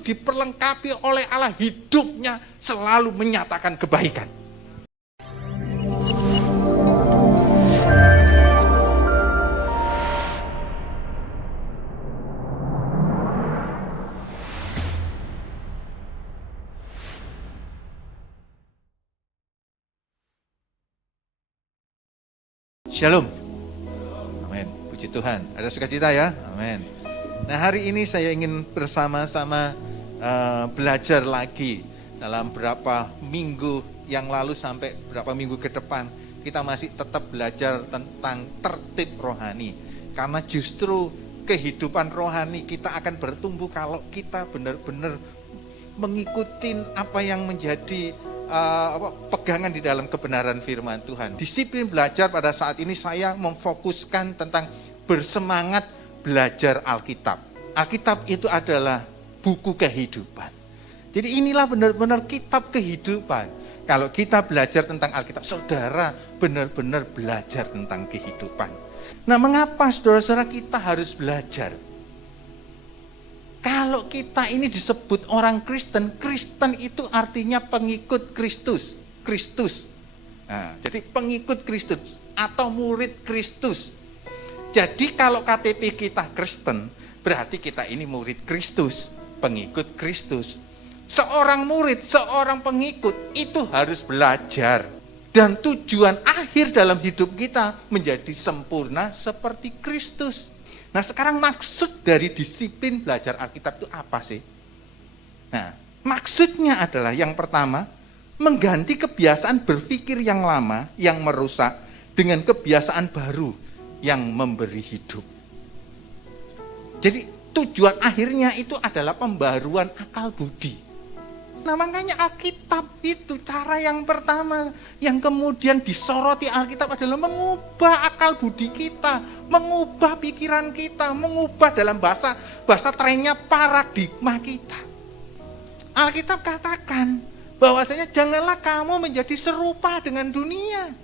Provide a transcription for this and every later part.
diperlengkapi oleh Allah, hidupnya selalu menyatakan kebaikan. Shalom. Amin. Puji Tuhan. Ada sukacita ya? Amin. Nah, hari ini saya ingin bersama-sama belajar lagi. Dalam berapa minggu yang lalu sampai berapa minggu ke depan, kita masih tetap belajar tentang tertib rohani. Karena justru kehidupan rohani kita akan bertumbuh kalau kita benar-benar mengikuti apa yang menjadi pegangan di dalam kebenaran firman Tuhan. Disiplin belajar pada saat ini saya memfokuskan tentang bersemangat belajar Alkitab. Alkitab itu adalah buku kehidupan. Jadi inilah benar-benar kitab kehidupan. Kalau kita belajar tentang Alkitab, saudara benar-benar belajar tentang kehidupan. Nah, mengapa saudara-saudara kita harus belajar? Kalau kita ini disebut orang Kristen, Kristen itu artinya pengikut Kristus. Nah, jadi pengikut Kristus atau murid Kristus. Jadi kalau KTP kita Kristen, berarti kita ini murid Kristus, pengikut Kristus. Seorang murid, seorang pengikut itu harus belajar. Dan tujuan akhir dalam hidup kita menjadi sempurna seperti Kristus. Nah, sekarang maksud dari disiplin belajar Alkitab itu apa sih? Nah, maksudnya adalah yang pertama, mengganti kebiasaan berpikir yang lama, yang merusak, dengan kebiasaan baru yang memberi hidup. Jadi tujuan akhirnya itu adalah pembaruan akal budi. Nah, makanya Alkitab itu cara yang pertama yang kemudian disoroti Alkitab adalah mengubah akal budi kita, mengubah pikiran kita, mengubah dalam bahasa trennya paradigma kita. Alkitab katakan bahwasanya janganlah kamu menjadi serupa dengan dunia,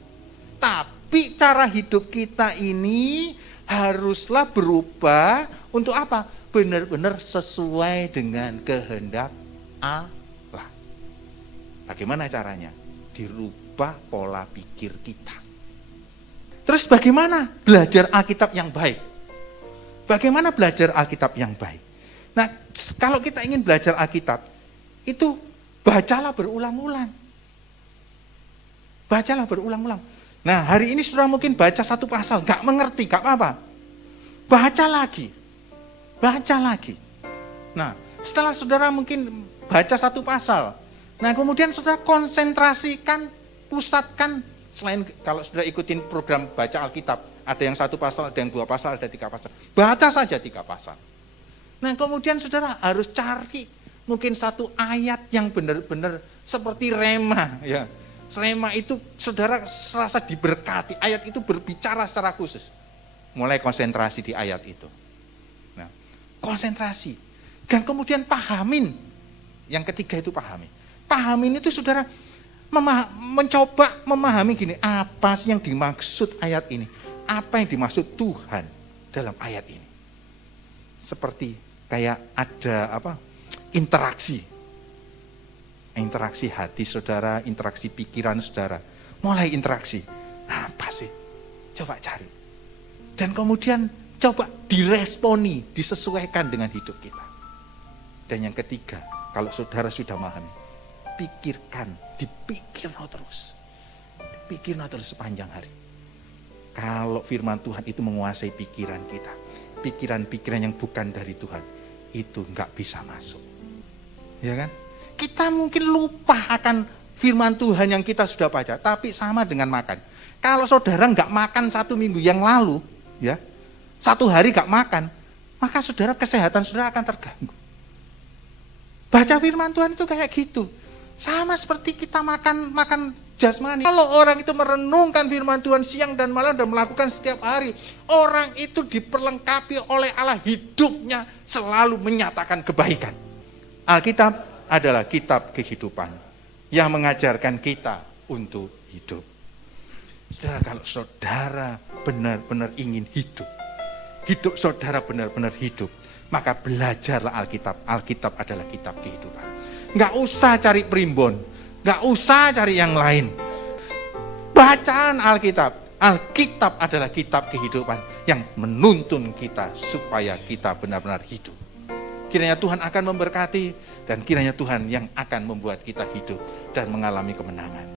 tapi cara hidup kita ini haruslah berubah untuk apa? Benar-benar sesuai dengan kehendak Allah. Bagaimana caranya? Dirubah pola pikir kita. Terus bagaimana belajar Alkitab yang baik? Bagaimana belajar Alkitab yang baik? Nah, kalau kita ingin belajar Alkitab, itu bacalah berulang-ulang. Bacalah berulang-ulang. Nah, hari ini saudara mungkin baca satu pasal, gak mengerti, gak apa-apa. Baca lagi. Baca lagi. Nah, setelah saudara mungkin baca satu pasal, nah, kemudian saudara konsentrasikan, pusatkan, selain kalau saudara ikutin program baca Alkitab, ada yang satu pasal, ada yang dua pasal, ada 3 pasal. Baca saja 3 pasal. Nah, kemudian saudara harus cari mungkin satu ayat yang benar-benar seperti rema. Ya. Rema itu saudara serasa diberkati, ayat itu berbicara secara khusus. Mulai konsentrasi di ayat itu. Nah, konsentrasi. Dan kemudian pahamin. Yang ketiga itu pahamin. Pahamin itu saudara mencoba memahami gini, apa sih yang dimaksud ayat ini? Apa yang dimaksud Tuhan dalam ayat ini? Seperti kayak ada interaksi. Interaksi hati saudara, interaksi pikiran saudara. Mulai interaksi. Apa sih? Coba cari. Dan kemudian coba diresponi, disesuaikan dengan hidup kita. Dan yang ketiga, kalau saudara sudah memahami, pikirkan, dipikirkan terus sepanjang hari. Kalau firman Tuhan itu menguasai pikiran kita, pikiran-pikiran yang bukan dari Tuhan, itu nggak bisa masuk. Ya kan? Kita mungkin lupa akan firman Tuhan yang kita sudah baca, tapi sama dengan makan. Kalau saudara nggak makan 1 minggu yang lalu, ya, 1 hari nggak makan, maka saudara kesehatan saudara akan terganggu. Baca firman Tuhan itu kayak gitu. Sama seperti kita makan jasmani. Kalau orang itu merenungkan firman Tuhan siang dan malam dan melakukan setiap hari, orang itu diperlengkapi oleh Allah, hidupnya selalu menyatakan kebaikan. Alkitab adalah kitab kehidupan yang mengajarkan kita untuk hidup. Saudara, kalau saudara benar-benar ingin hidup saudara benar-benar hidup, maka belajarlah Alkitab. Alkitab adalah kitab kehidupan. Nggak usah cari primbon, nggak usah cari yang lain. Bacaan Alkitab. Alkitab adalah kitab kehidupan yang menuntun kita supaya kita benar-benar hidup. Kiranya Tuhan akan memberkati, dan kiranya Tuhan yang akan membuat kita hidup dan mengalami kemenangan.